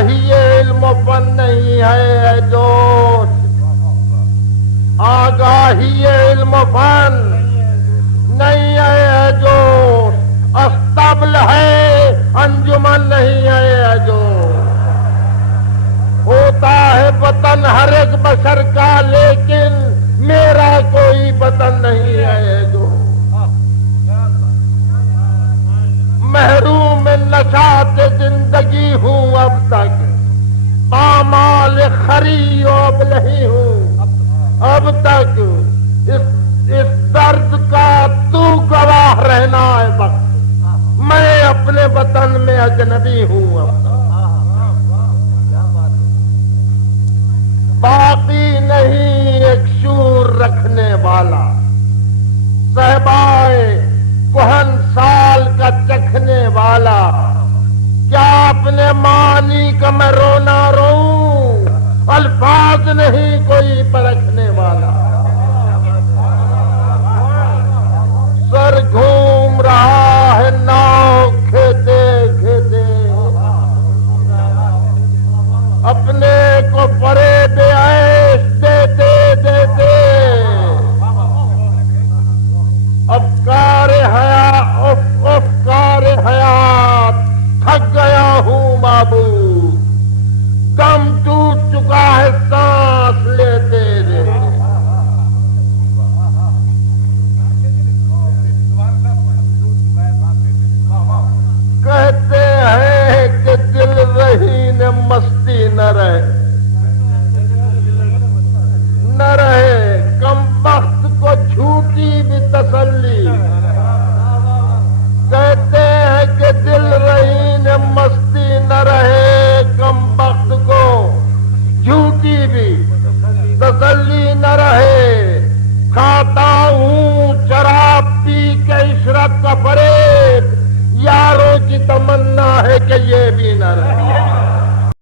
آگاہی علم و فن نہیں ہے جوش، آگاہی علم و فن نہیں ہے جوش، استبل ہے انجمن نہیں ہے جوش۔ ہوتا ہے وطن ہر ایک بشر کا لیکن میرا کوئی وطن نہیں ہے جو، محروم نشاط زندگی ہوں اب تک، پامال خری اب نہیں ہوں اب تک، اس درد کا تو گواہ رہنا ہے وقت، میں اپنے وطن میں اجنبی ہوں اب تک۔ باقی نہیں ایک شور رکھنے والا، صحبائے کہن سال کا چکھنے والا، کیا اپنے معنی کا میں رونا روں، الفاظ نہیں کوئی پرکھنے والا۔ سر گھوم رہا ہے ناؤ کھیتے کھیتے، اپنے کو فریب عیش دیتے دیتے، افکار حیات تھک گیا ہوں معبود، دم ٹوٹ چکا ہے سانس لیتے لیتے۔ کہتے ہیں کہ دل رہین مستی نہ رہے، نہ رہے کم وقت کو جھوٹی بھی تسلی، کہتے ہیں کہ دل رہین مستی نہ رہے کم وقت کو جھوٹی بھی تسلی نہ رہے، کھاتا ہوں شراب پی کے عشرت کا فریب، یاروں کی تمنا ہے کہ یہ بھی نہ رہے۔